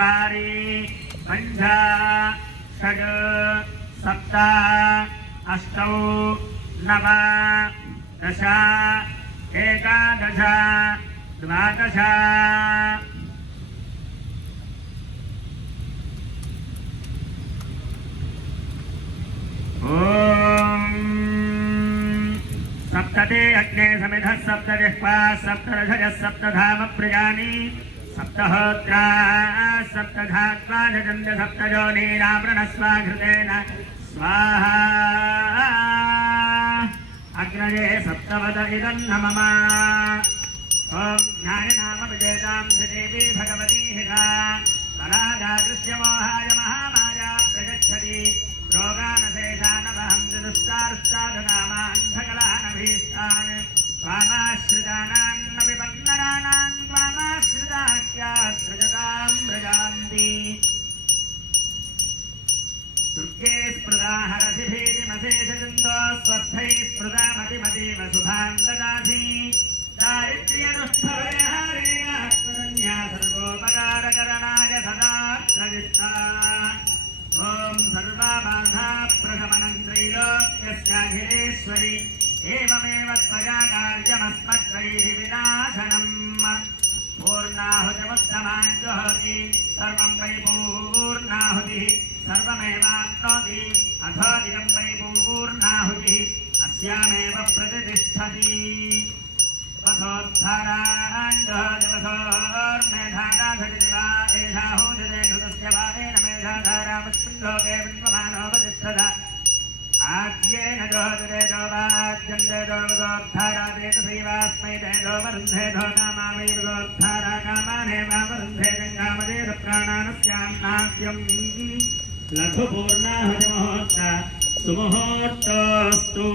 चत्वारि पञ्च षड् सप्त अष्टौ नव दश एकादश द्वादश सप्तते अग्ने समिधः सप्तजिह्वा सप्तरषजः सप्तधाम प्रियाणि सप्तहोत्रा सप्तधात्वा जजन्त सप्तजोनीरावृणस्वाघृतेन स्वाहा अग्नये सप्तवद इदं नमः ॐ ज्ञानिनाम विजेतां श्रीदेवी भगवती हिता बलादादृश्यमोहाय महामाया प्रगच्छति रोगानशेषानवहं दुष्टार्ष्टादनामान् सकलानभीष्टान् स्वामाश्रितानां विपन्नराणां स्वामाश्रिताख्यासृजतां व्रजान्ति दुर्गे स्मृता हरसिभेदिमशेषचन्दो स्वस्थैः स्मृता मतिमतीव शुभां ददासि दारिद्र्यदुःखभयहारेणात्मरण्या सर्वोपकारकरणाय सदा प्रविष्टा ॐ सर्वबाधाप्रशमनं त्रैलोक्यस्याखिलेश्वरि एवमेव त्वया कार्यमस्मद्वैः विनाशनम् पूर्णाहुतिमुत्तमाञ्जुहोति सर्वं वै पूर्णाहुतिः सर्वमेवाप्नोति अथो इदं वै पूर्णाहुतिः अस्यामेव प्रतिष्ठति वसोद्धाराञ्जुहोति वसोर्मेधाराधतिवा एषाहुतिते घृतस्य वा एन मेधाधारामस्मिन् लोके विश्वमानो प्रतिष्ठत आद्येन जोहतिरे जोवाद्यन्ते जोवसोद्धारादेत श्रीवास्मै ते जोवरुन्धेधो नामामै वसोद्धारा कामानेवावरुन्धे गङ्गामदेव प्राणानस्यान्नाद्यम् लघुपूर्णाहुतिमहोत्ता सुमुहूर्तोऽस्तु। ॐ सर्वबाधाप्रशमनं त्रैलोक्यस्याखिलेश्वरि एवमेव त्वया कार्यमस्मद्वैः विनाशनम् पूर्णाहुतिमुत्तमाञ्जुहोति सर्वं वै पूर्णाहुतिः अस्यामेव प्रतिष्ठति वसोद्धाराञ्जुहोति वसोर्मेधाराधतिवा एषाहुतिते घृतस्य वा एन मेधाधारामस्मिन् लोके विश्वमानो प्रतिष्ठत आद्येन जोहतिरे जोवाद्यन्ते जोवसोद्धारा कामानेवावरुन्धे गङ्गामदेव प्राणानस्यान्नाद्यम् लघुपूर्णाहुतिमहोत्ता सुमुहूर्तोऽस्तु